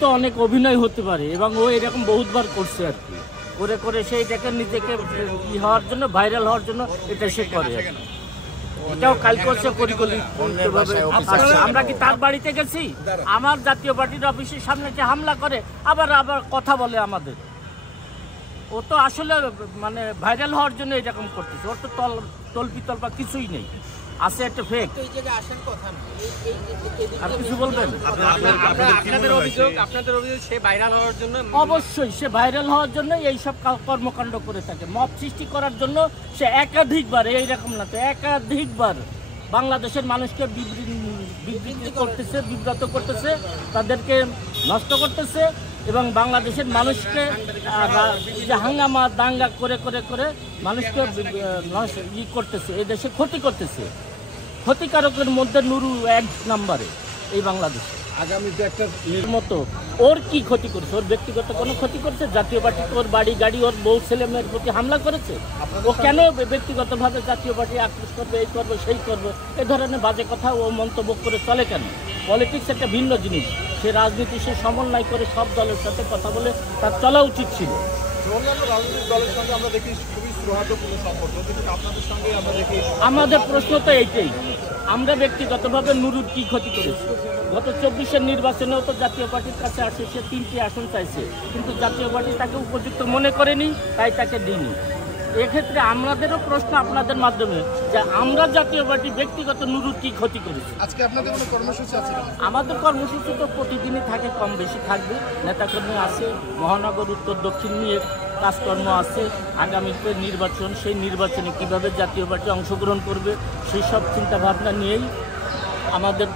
তো অনেক অভিনয় হতে পারে এবং ও এরকম বহুতবার করছে আর কি, করে করে সেইটাকে নিজেকে হওয়ার জন্য, ভাইরাল হওয়ার জন্য এটা সে করে। এটাও কালকে হচ্ছে পরিকল্পিতভাবে। আমরা কি তার বাড়িতে গেছি? আমার জাতীয় পার্টির অফিসের সামনে যে হামলা করে আবার কথা বলে আমাদের, ও তো আসলে মানে ভাইরাল হওয়ার জন্য এরকম করতেছে। ওর তো তল্পা কিছুই নেই, আছে একটা ফেক। আর কিছু বলবেন? আপনাদের অভিযোগ সে ভাইরাল হওয়ার জন্য, অবশ্যই সে ভাইরাল হওয়ার জন্য এইসব কর্মকাণ্ড করে থাকে, মব সৃষ্টি করার জন্য। সে একাধিকবার, এইরকম না তো একাধিকবার বাংলাদেশের মানুষকে বিবৃতি করতেছে, বিব্রত করতেছে, তাদেরকে নষ্ট করতেছে এবং বাংলাদেশের মানুষকে যে হাঙ্গামা দাঙ্গা করে করে করে মানুষকে করতেছে, এই দেশে ক্ষতি করতেছে। ক্ষতিকারকের মধ্যে নুরু 1 নম্বরে এই বাংলাদেশে। আগামীতে একটা মতো ওর কি ক্ষতি করেছে? ওর ব্যক্তিগত কোনো ক্ষতি করেছে? জাতীয় পার্টি ওর বাড়ি গাড়ি, ওর বউ ছেলে মেয়ের প্রতি হামলা করেছে? ও কেন ব্যক্তিগতভাবে জাতীয় পার্টি আক্রোশ করবে, এই করবে সেই করবে, এই ধরনের বাজে কথা ও মন্তব্য করে চলে কেন? পলিটিক্স একটা ভিন্ন জিনিস, সে রাজনীতি সে সমন্বয় করে সব দলের সাথে কথা বলে তার চলা উচিত ছিল। অন্যান্য রাজনৈতিক দলের সঙ্গে আমরা দেখি খুবই সৌহার্দ্যপূর্ণ সম্পর্ক, কিন্তু আপনাদের সঙ্গে আমরা দেখি। আমাদের প্রশ্ন তো এইটাই, আমরা ব্যক্তিগতভাবে নুরুর কি ক্ষতি করেছি? গত 24-এর নির্বাচনেও তো জাতীয় পার্টির কাছে আসে, সে 3টি আসন চাইছে, কিন্তু জাতীয় পার্টি তাকে উপযুক্ত মনে করেনি, তাই তাকে দিইনি। এক্ষেত্রে আমাদেরও প্রশ্ন আপনাদের মাধ্যমে যে আমরা জাতীয় পার্টি ব্যক্তিগত নুরুর কি ক্ষতি করেছি? আজকে আপনাদের কোনো কর্মসূচি আছে? আমাদের কর্মসূচি তো প্রতিদিনই থাকে, কম বেশি থাকবে। নেতাকর্মী আছে, মহানগর উত্তর দক্ষিণ নিয়ে কাজকর্ম আছে। আগামীতে নির্বাচন, সেই নির্বাচনে কিভাবে জাতীয় পার্টি অংশগ্রহণ করবে সেই সব চিন্তাভাবনা নিয়েই আমাদের